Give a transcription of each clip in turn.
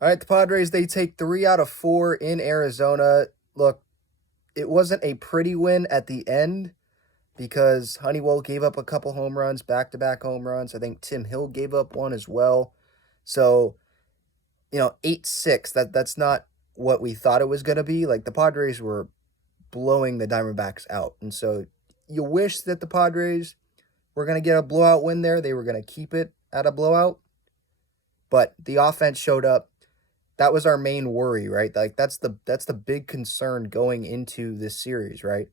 All right, the Padres, they take 3 out of 4 in Arizona. Look, it wasn't a pretty win at the end because Honeywell gave up a couple home runs, back-to-back home runs. I think Tim Hill gave up one as well. So, 8-6, that's not what we thought it was going to be. Like, the Padres were blowing the Diamondbacks out. And so you wish that the Padres were going to get a blowout win there. They were going to keep it at a blowout. But the offense showed up. That was our main worry, right? Like that's the big concern going into this series, right?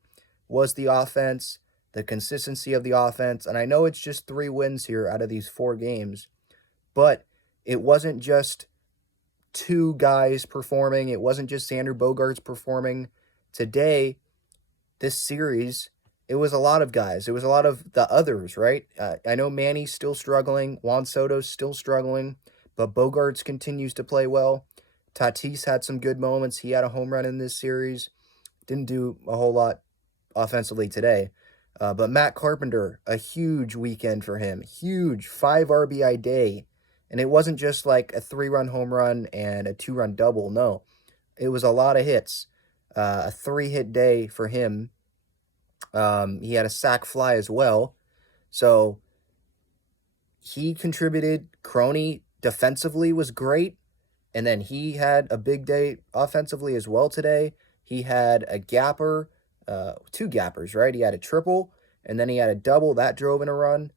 Was the offense, the consistency of the offense. And I know it's just 3 wins here out of these 4 games, but it wasn't just 2 guys performing. It wasn't just Xander Bogaerts performing. Today, this series, it was a lot of guys. It was a lot of the others, right? I know Manny's still struggling. Juan Soto's still struggling, but Bogaerts continues to play well. Tatis had some good moments. He had a home run in this series. Didn't do a whole lot offensively today. But Matt Carpenter, a huge weekend for him. Huge 5 RBI day. And it wasn't just like a 3-run home run and a 2-run double. No, it was a lot of hits. A 3-hit day for him. He had a sac fly as well. So he contributed. Crony defensively was great. And then he had a big day offensively as well today. He had a gapper, 2 gappers, right? He had a triple, and then he had a double. That drove in a run.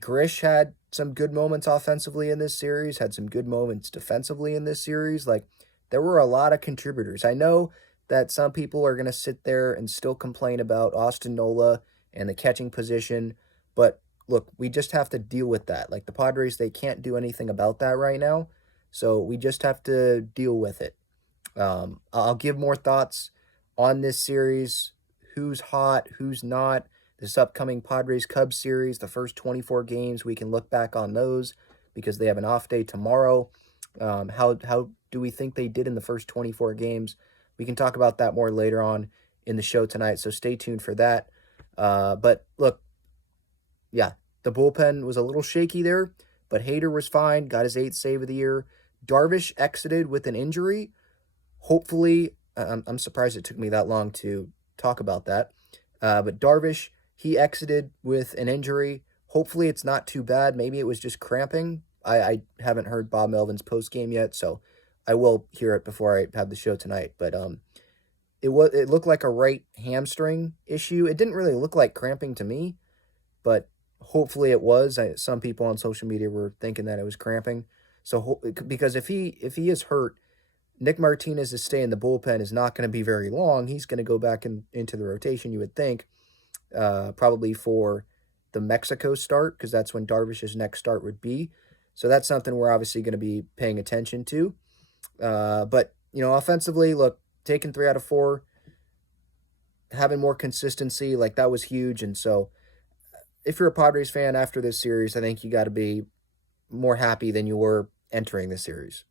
Grish had some good moments offensively in this series, had some good moments defensively in this series. Like, there were a lot of contributors. I know that some people are going to sit there and still complain about Austin Nola and the catching position, but look, we just have to deal with that. Like, the Padres, they can't do anything about that right now. So we just have to deal with it. I'll give more thoughts on this series, who's hot, who's not. This upcoming Padres-Cubs series, the first 24 games, we can look back on those because they have an off day tomorrow. How do we think they did in the first 24 games? We can talk about that more later on in the show tonight, so stay tuned for that. But look, yeah, the bullpen was a little shaky there, but Hader was fine, got his 8th save of the year. Darvish exited with an injury. Hopefully, I'm surprised it took me that long to talk about that. But Darvish, he exited with an injury. Hopefully, it's not too bad. Maybe it was just cramping. I haven't heard Bob Melvin's postgame yet, so I will hear it before I have the show tonight. But it looked like a right hamstring issue. It didn't really look like cramping to me, but hopefully it was. Some people on social media were thinking that it was cramping. So because if he is hurt, Nick Martinez's stay in the bullpen is not going to be very long. He's going to go back into the rotation, you would think, probably for the Mexico start, because that's when Darvish's next start would be. So that's something we're obviously going to be paying attention to. But, offensively, look, taking 3 out of 4, having more consistency, like that was huge. And so if you're a Padres fan after this series, I think you got to be more happy than you were entering this series.